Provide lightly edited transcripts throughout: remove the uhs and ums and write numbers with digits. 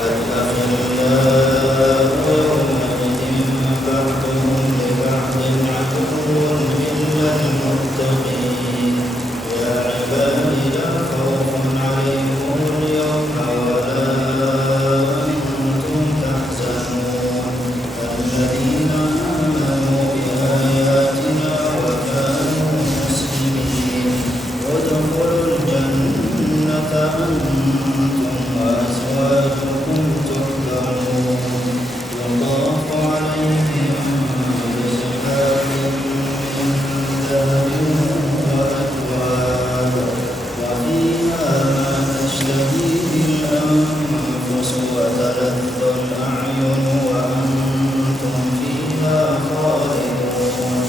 الأخلاء يومئذ بعضهم لبعض عدو إلا المتقين يا عباد لا خوف عليكم اليوم ولا أنتم تحزنون الذين آمنوا بآياتنا وكانوا مسلمين ادخلوا الجنة أنتم وأزواجكم تحبرون يطاف عليهم بصحاف من ذهب وأكواب وفيها ما تشتهيه الأنفس وتلذ الأعين وأنتم فيها خالدون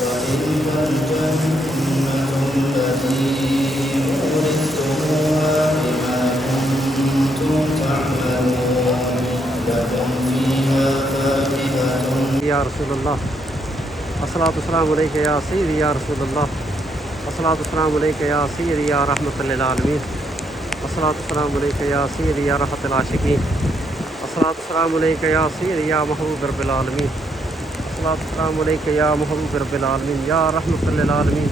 وتلك الجنة التي أورثتموها بما كنتم تعملون لكم فيها فاكهة या रसूलुल्लाह अस्सलातु वस्सलामु अलैका या सय्यदी या रसूलुल्लाह अस्सलातु वस्सलामु अलैका या सय्यदी या रहमतुल लिल आलमीन अस्सलातु वस्सलामु अलैका या सय्यदी या रहमतुल आशिकीन अस्सलातु वस्सलामु अलैका या सय्यदी या महबूब रब्बिल आलमीन अस्सलातु वस्सलामु अलैका या महबूब रब्बिल आलमीन या रहमतुल लिल आलमीन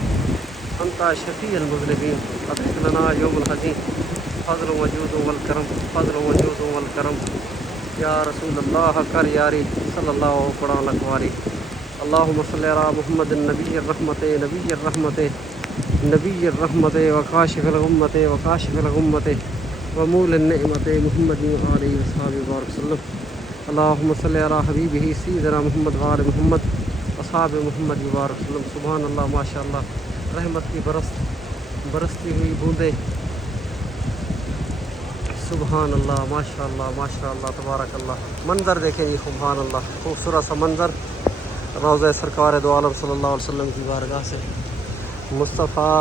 अंता शफीउल मुज़निबीन अदखिलना यौमुल हज़ीन फ़ज़्ल वजूद वल करम फ़ज़्ल वजूद वल करम या रसूलुल्लाह कर यारी सल्लल्लाहु अलैहि अल्लाहुम्मा सल्लि अला मुहम्मद नबिय्यर रहमते व काशिफिल गुम्मते व मूलिन निअमते मुहम्मद व आलिहि व सहाबिहि बारिक वसल्लम अल्लाहुम्मा सल्लि अला हबीबिही सय्यिदना मुहम्मद व आलि मुहम्मद असहाब मुहम्मद व बारिक वसल्लम सुभान अल्लाह माशाअल्लाह रहमत की बरसती हुई बूंदें सुभान अल्लाह माशाअल्लाह तबारक अल्लाह। मंज़र देखें जी सुभान अल्लाह, खूबसूरत सा मंज़र रोज़े सरकार दो आलम सल्लल्लाहु अलैहि वसल्लम की बारगाह से। मुस्तफ़ा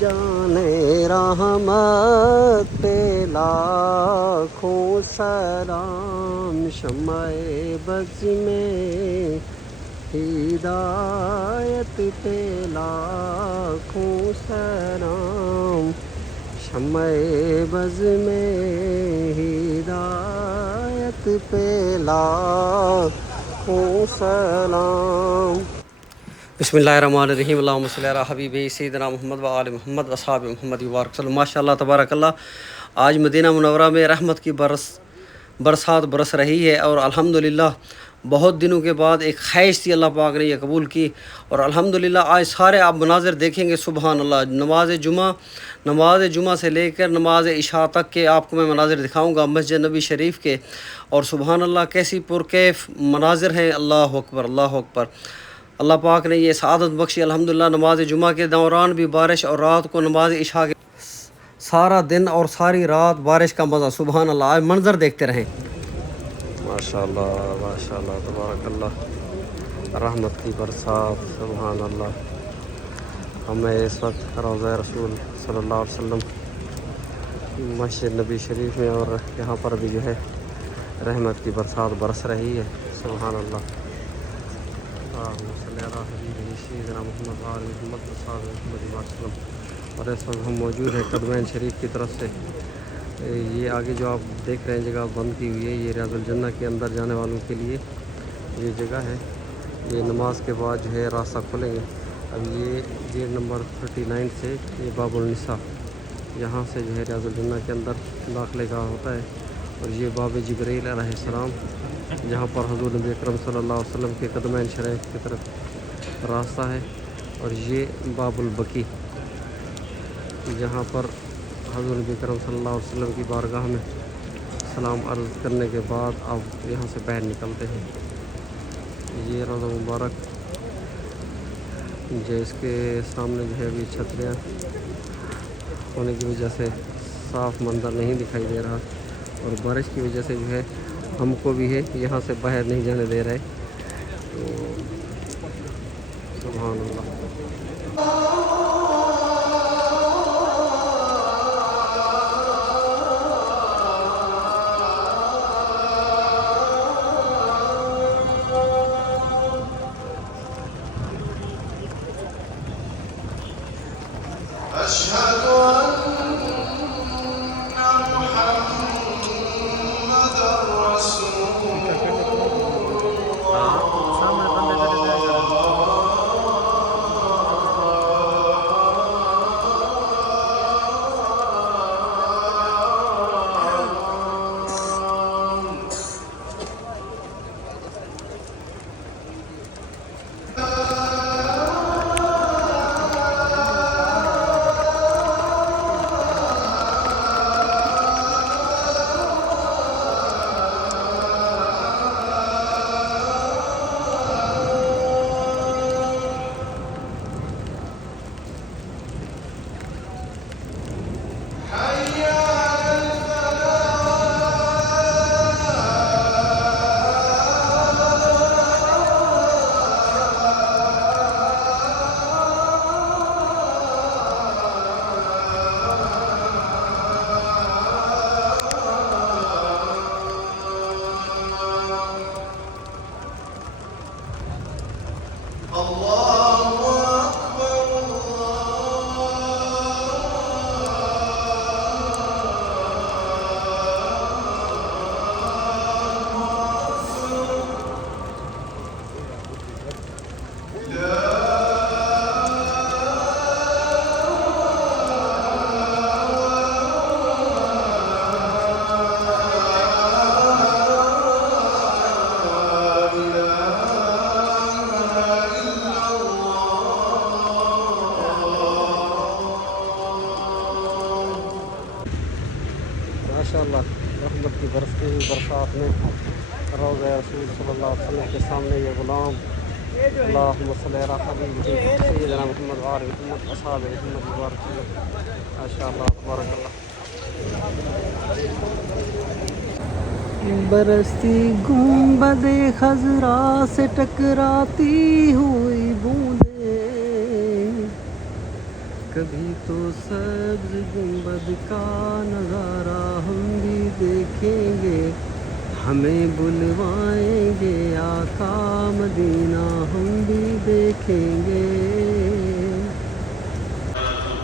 जाने रहमत पे लाखों सलाम शम्माए बज़ में हिदायत पे लाखों सलाम शम्माए बज़ में हिदायत पे लाखों सलाम। बिस्मिल्लाहिर्रहमानिर्रहीम अल्लाहुम्मा सल्लि अला हबीबी सय्यिदना मुहम्मद व आलि मुहम्मद व असहाबि मुहम्मद व बारिक वसल्लम। माशाअल्लाह तबारकल्लाह, आज मदीना मुनव्वरा में रहमत की बरसात बरस रही है और अल्हम्दुलिल्लाह बहुत दिनों के बाद एक ख्वाहिश थी अल्लाह पाक ने यह कबूल की और अल्हम्दुलिल्लाह आज सारे आप मनाज़िर देखेंगे सुबहान अल्लाह। नमाज जुमा से लेकर नमाज इशा तक के आपको मैं मनाज़िर दिखाऊंगा मस्जिद नबी शरीफ के, और सुबहान अल्लाह कैसी पुरकैफ मनाज़िर हैं। अल्लाह अकबर अल्लाह अकबर। अल्लाह पाक ने ये सआदत बख्शी अल्हम्दुलिल्लाह। नमाज जुमा के दौरान भी बारिश और रात को नमाज इशा के सारा दिन और सारी रात बारिश का मज़ा सुबहान अल्लाह। आज मंज़र देखते रहें माशाअल्लाह तबारकल्लाह। रहमत की बरसात सुबहान अल्लाह। हमें इस वक्त रोज़ा रसूल सल्लल्लाहु अलैहि वसल्लम मस्जिद नबी शरीफ में और यहाँ पर भी जो है रहमत की बरसात बरस रही है सुबहान अल्लाह। और इस वक्त हम मौजूद हैं कदमैन शरीफ की तरफ से। ये आगे जो आप देख रहे हैं जगह बंद की हुई है, ये रियाजुल जन्नह के अंदर जाने वालों के लिए ये जगह है। ये नमाज के बाद जो है रास्ता खुलेंगे। अब ये गेट नंबर 39 से ये बाबुल निसा, यहाँ से जो है रियाजुल जन्नह के अंदर दाखिले का होता है। और ये बाब जिब्रील अलैहिस्सलाम, जहाँ पर हुज़ूर नबी अकरम सल्लल्लाहु अलैहि वसल्लम के कदमैन शरीफ की तरफ रास्ता है। और ये बाबुल बकी, जहाँ पर हुज़ूर नबी अकरम सल्लल्लाहु अलैहि वसल्लम की बारगाह में सलाम अर्ज़ करने के बाद आप यहाँ से बाहर निकलते हैं। ये रोज़ा मुबारक जो इसके सामने जो है अभी छतरियाँ होने की वजह से साफ़ मंज़र नहीं दिखाई दे रहा, और बारिश की वजह से जो है हमको भी है यहाँ से बाहर नहीं जाने दे रहे। तो सुभान अल्लाह। أشهد أن محمدًا माशाअल्लाह रहमत की बरसती हुई बरसात में रोज़ा रसूल सल्लल्लाहु अलैहि वसल्लम के सामने ये गुलाम अल्लाहुम्मा सल्ली अला हबीबिही सय्यिदना मुहम्मद व आलि मुहम्मद असहाबे मुहम्मद मुबारक माशाअल्लाह तबारकल्लाह। बरसती गुंबदे खजरा से टकराती हुई बूंदें, कभी तो सब्ज गुंबद का नज़ारा हम भी देखेंगे, हमें बुलवाएंगे आका मदीना हम भी देखेंगे।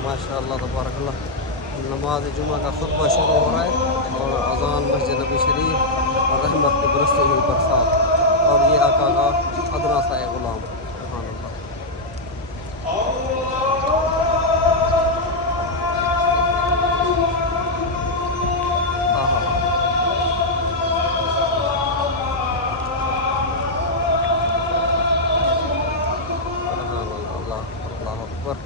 माशाअल्लाह तबारकल्लाह। नमाज जुमा का खुतबा शुरू हो रहा है और अज़ान मस्जिद नबी शरीफ और रहमत की बरसती हुई बरसात और ये आका का अदना सा गुलाम सुभान अल्लाह। अल्लाह अकबर।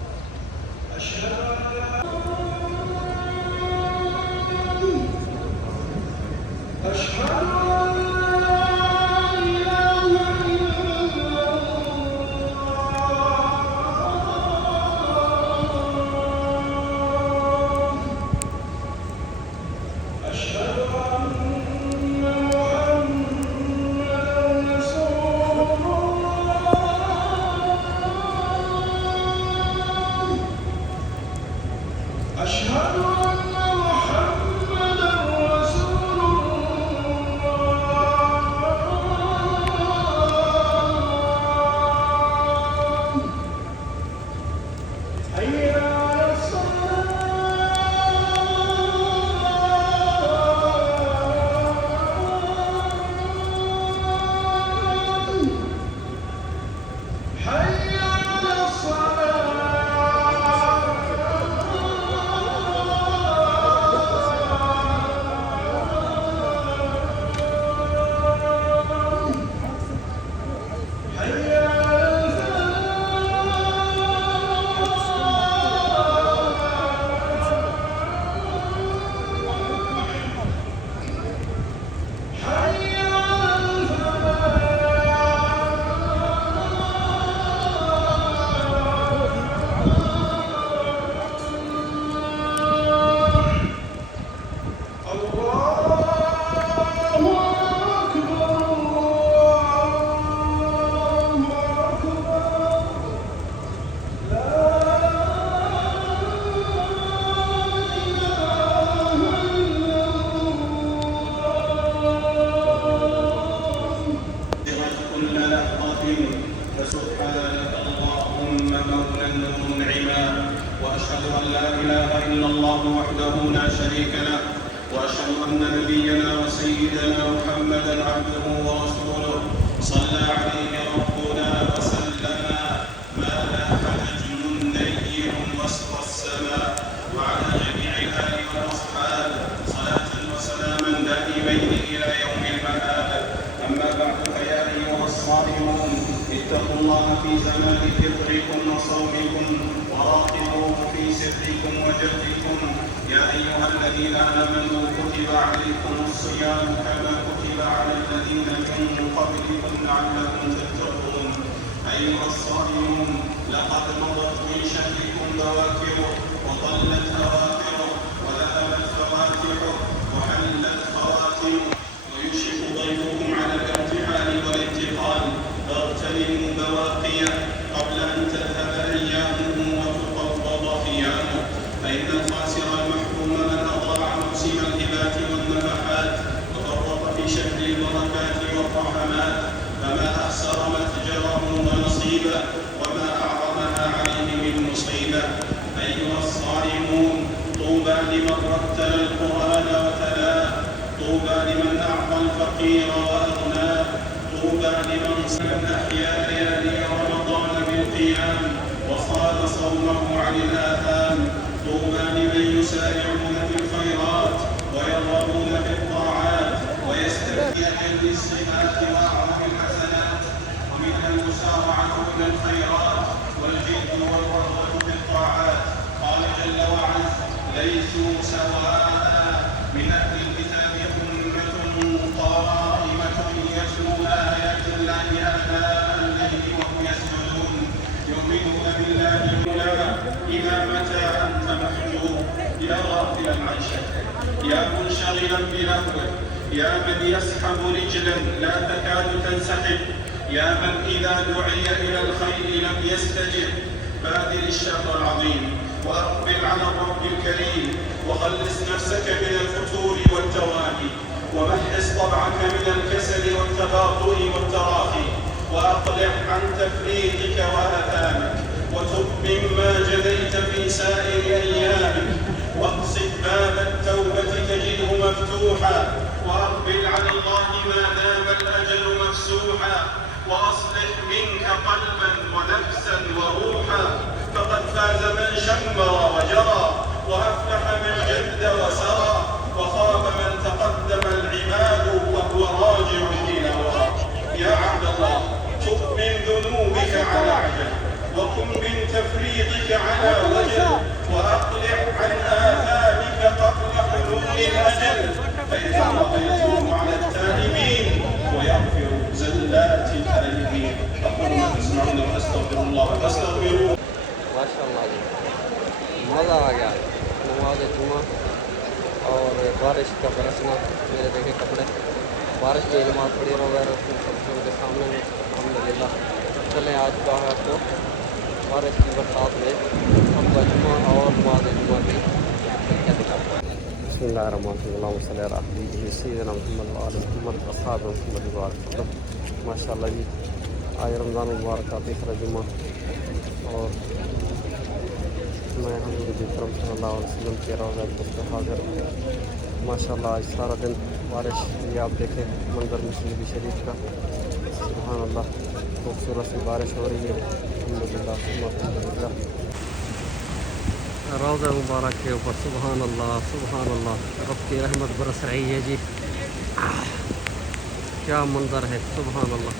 فسبحانك اللهم مولا منعما، واشهد ان لا اله الا الله وحده لا شريك له، واشهد ان نبينا وسيدنا محمدا عبده ورسوله صلى عليه ربنا وسلم ما لاح نجم نير وسط السماء، وعلى جميع الاله والاصحاب صلاه وسلاما دائمين الى يوم المآب. اما بعد فيا ايها الصائمون اتقوا الله في زمان فطركم وصومكم، وراقبوه في سركم وجهركم. يا ايها الذين امنوا كتب عليكم الصيام كما كتب على الذين من قبلكم لعلكم تتقون. ايها الصائمون لقد مضت من شهركم بواكره، وطلت اواخره، وذهبت فواتحه، وحلت خواتمه، ويوشك ضيفكم على الارتحال والانتقال، فاغتنموا بواقيه قبل ان تذهب ايامه وتقبض خيامه. فان الخاسر المحروم من اضاع موسم الهبات والنفحات وفرط في شهر البركات والرحمات، فما اخسر متجره ونصيبه، وما اعظمها عليه من مصيبه. ايها الصائمون طوبى لمن رتل القران وتلاه، طوبى لمن اعطى الفقير واغناه، طوبى لمن احيا ليالي رمضان بالقيام وصاد صومه عن الاثام، طوبى لمن يسارعون في الخيرات ويرغبون في الطاعات ويستبدون بالصفات واعظم الحسنات، ومنها المسارعه الى الخيرات والجد والرغبه في الطاعات. قال جل وعلا: ليسوا سواء من اهل يا غافلا عن شكله، يا منشغلا بلهوه، يا من يسحب رجلا لا تكاد تنسحب، يا من إذا دعي إلى الخير لم يستجب. بادر الشهر العظيم وأقبل على الرب الكريم، وخلص نفسك من الفتور والتواني، ومحص طبعك من الكسل والتباطؤ والتراخي، وأقلع عن تفريطك وآثامك، وتب مما جنيت في سائر أيامك، واقصد باب التوبة تجده مفتوحا، وأقبل على الله ما دام الأجل مفسوحا، وأصلح منك قلبا ونفسا وروحا، فقد فاز من شمر وجرى، وأفلح من جد وسرى، وخاب من تقدم العباد وهو راجع إلى وراء. يا عبد الله، تب من ذنوبك على عجل، وكن من تفريطك على وجل، وأقلع عن آثامك قبل حلول الأجل، فإن الله يتوب على التائبين ويغفر زلات الآثمين. أقول ما تسمعون وأستغفر الله فاستغفروه. माशाअल्लाह जी, मज़ा आ गया। नमाज जुमा और बारिश का बरसना, मेरे देखे कपड़े, बारिश में नमाज पढ़ी वगैरह उनके सामने में अल्हम्दुलिल्लाह। चलें आज का है तो बारिश की बरसात में खतबा जुमा और नमाज जुमा की माशाअल्लाह जी। आज रमज़ान मुबारक का तीसरा जुमा और मैं हज़रत अकरम सल्लल्लाहु अलैहि वसल्लम के रोज़ा पे हाज़िर हूँ। माशाअल्लाह आज सारा दिन बारिश, ये आप देखें मंजर मुस्लिम शरीफ का, सुभान अल्लाह, खूबसूरत सी बारिश हो रही है अल्हम्दुलिल्लाह। रोज़ा मुबारक के ऊपर सुभान अल्लाह रब की रहमत बरस रही है जी। क्या मंजर है, सुभान अल्लाह,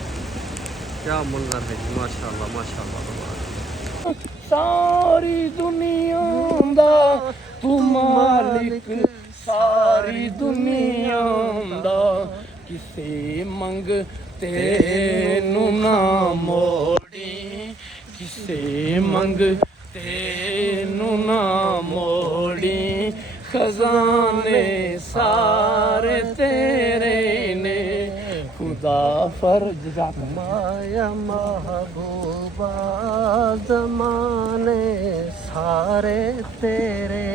क्या मंजर है जी, माशाअल्लाह माशाअल्लाह। सारी दुनिया दा तू मालिक, सारी दुनिया दा किसे मंग तेनू ना मोड़ी, किसे मंग तेनू ना मोड़ी, खजाने सारे तेरे ने, खुदा फर्ज माया महबूबा ज़माने सारे तेरे।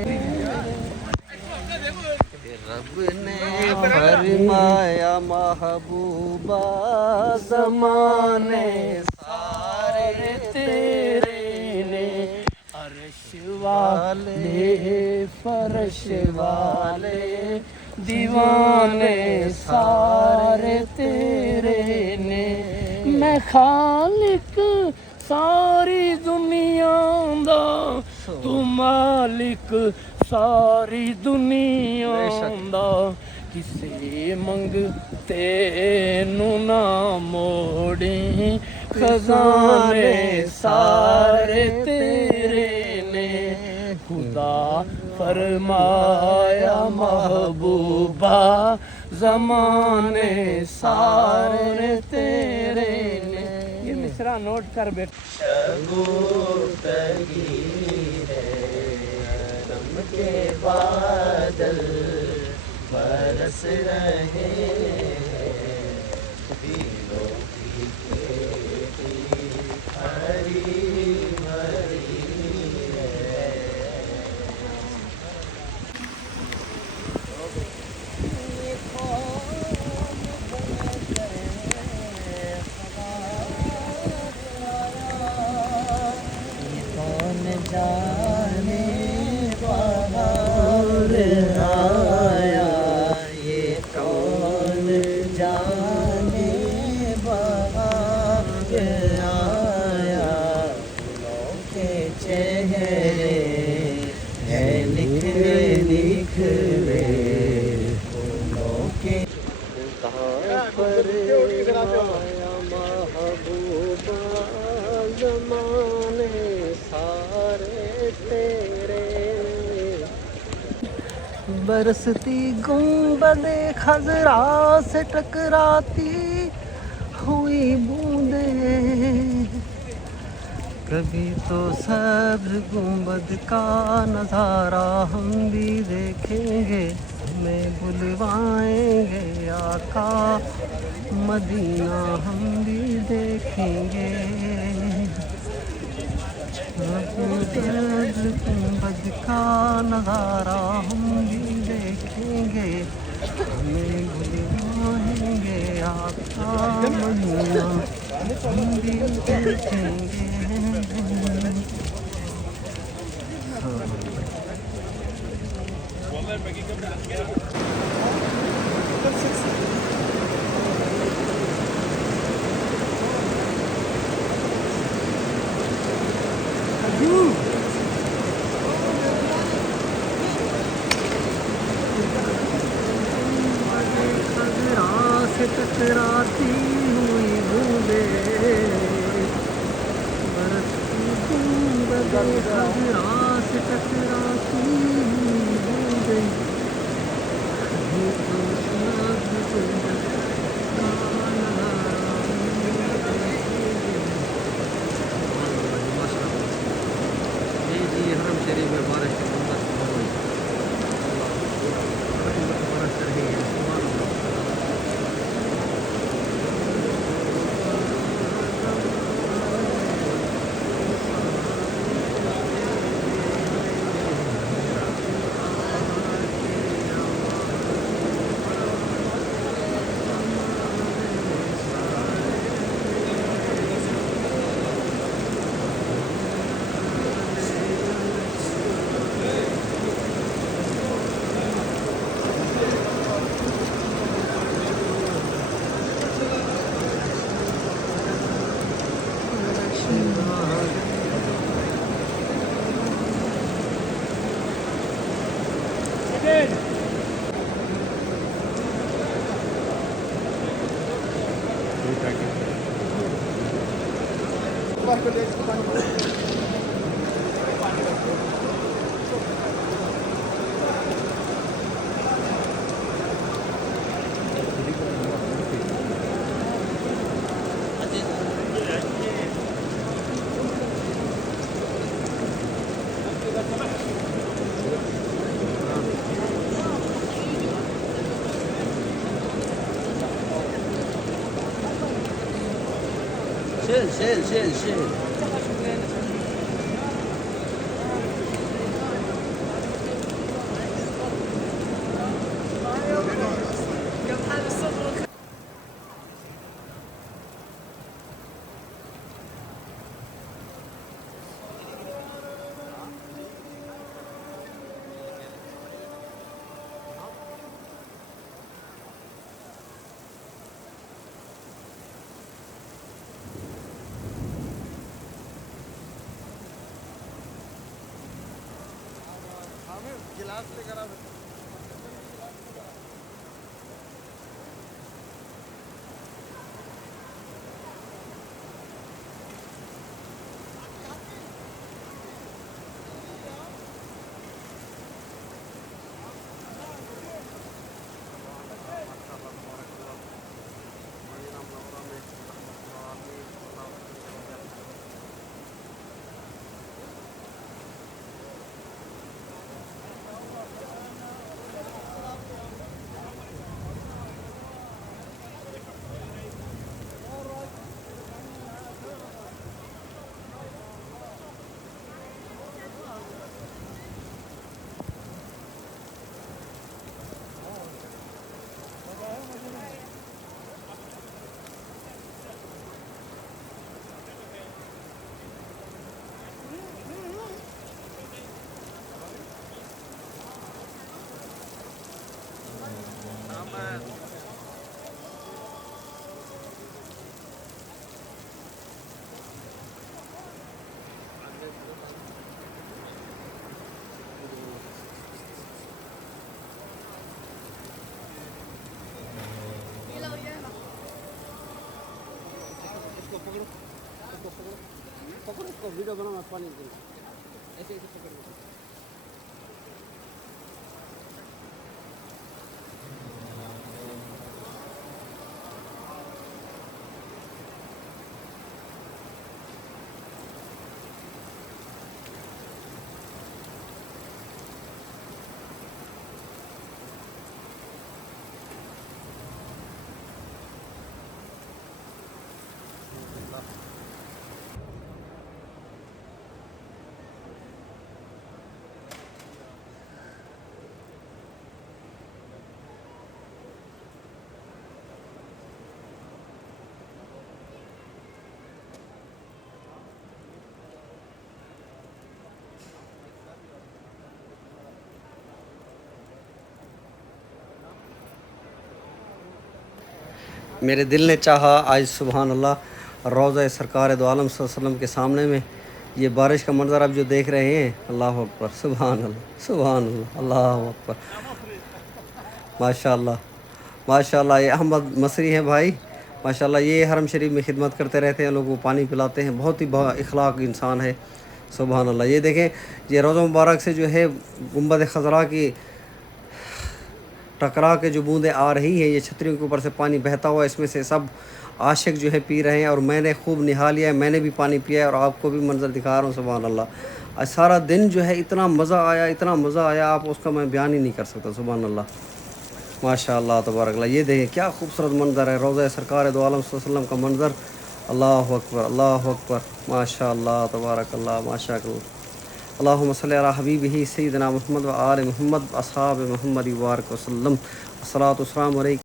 रब ने फरमाया महबूबा ज़माने सारे तेरे ने, अर्श वाले फर्श वाले दीवाने सारे तेरे ने। मैं खालिक सारी दुनिया दा, तू मालिक सारी दुनिया दा, किसे मंग तेनू ना मोड़ी, खजाने सारे तेरे ने, खुदा फरमाया महबूबा ज़माने सारे तेरे ने। ये मिसरा नोट कर बेटा। के बादल बरस रहे दिलों की खेती हरी भरी है। ये कौन जाने बहार आया, ये कौन जाने बहार आया, फूलों के चेहरे हैं निखरे निखरे, फूलों के पर माया महबूबा ज़माने सारे तेरे। बरसती गुंबदे खजरा से टकराती हुई बूंदे, कभी तो सब्र गुंबद का नज़ारा हम भी देखेंगे, हमें बुलवाएंगे आका, मदीना हम भी देखेंगे। सब्र गुंबद का नज़ारा हम भी देखेंगे, हमें बुलवाएंगे आका, मदीना हम भी देखेंगे। से टकराती हुई बूंदें, बरसती बूंदें खजरा से टकराती हुई बूंदें, कभी तो सब्र गुंबद का नज़ारा हम भी देखेंगे। जी हरम शरीफ में बारिश के मंजर से माहौल बारिश कर रही है। شيل गिलास लेकर आ। पकड़ो इसको, वीडियो बना, मैं पानी दूँ ऐसे ऐसे पकड़। मेरे दिल ने चाहा आज सुभान अल्लाह रोज़ा सरकार दो आलम सल्लल्लाहु अलैहि वसल्लम के सामने में ये बारिश का मंज़र आप जो देख रहे हैं, अल्लाह अकबर, सुभान अल्लाह, अल्लाह अकबर, माशाअल्लाह माशाअल्लाह। ये अहमद मसरी हैं भाई, माशाअल्लाह, ये हरम शरीफ में खिदमत करते रहते हैं, लोगों को पानी पिलाते हैं, बहुत ही इखलाक इंसान है, सुभान अल्लाह। ये देखें, ये रोज़ा मुबारक से जो है गुंबद खज़रा की टकरा के जो बूंदें आ रही हैं, ये छतरियों के ऊपर से पानी बहता हुआ, इसमें से सब आशिक जो है पी रहे हैं, और मैंने खूब निहा लिया है, मैंने भी पानी पिया है और आपको भी मंज़र दिखा रहा हूँ, सुभान अल्लाह। आज सारा दिन जो है इतना मज़ा आया, इतना मज़ा आया, आप उसका मैं बयान ही नहीं कर सकता, सुभान अल्लाह, माशाअल्लाह तबारक अल्लाह। ये देखें क्या खूबसूरत मंज़र है रोज़ा सरकार दो आलम सल्लल्लाहु अलैहि वसल्लम का मंज़र, अल्लाह अकबर, अल्लाह अकबर, माशाअल्लाह तबारक अल्लाह, माशाअल्लाह। अल्लाहुम्मा सल्ली अला हबीबिही सय्यिदना मुहम्मद व आले मुहम्मद व अस्हाब मुहम्मद बारक वसल्लम। अस्सलातु वस्सलामु अलैकुम।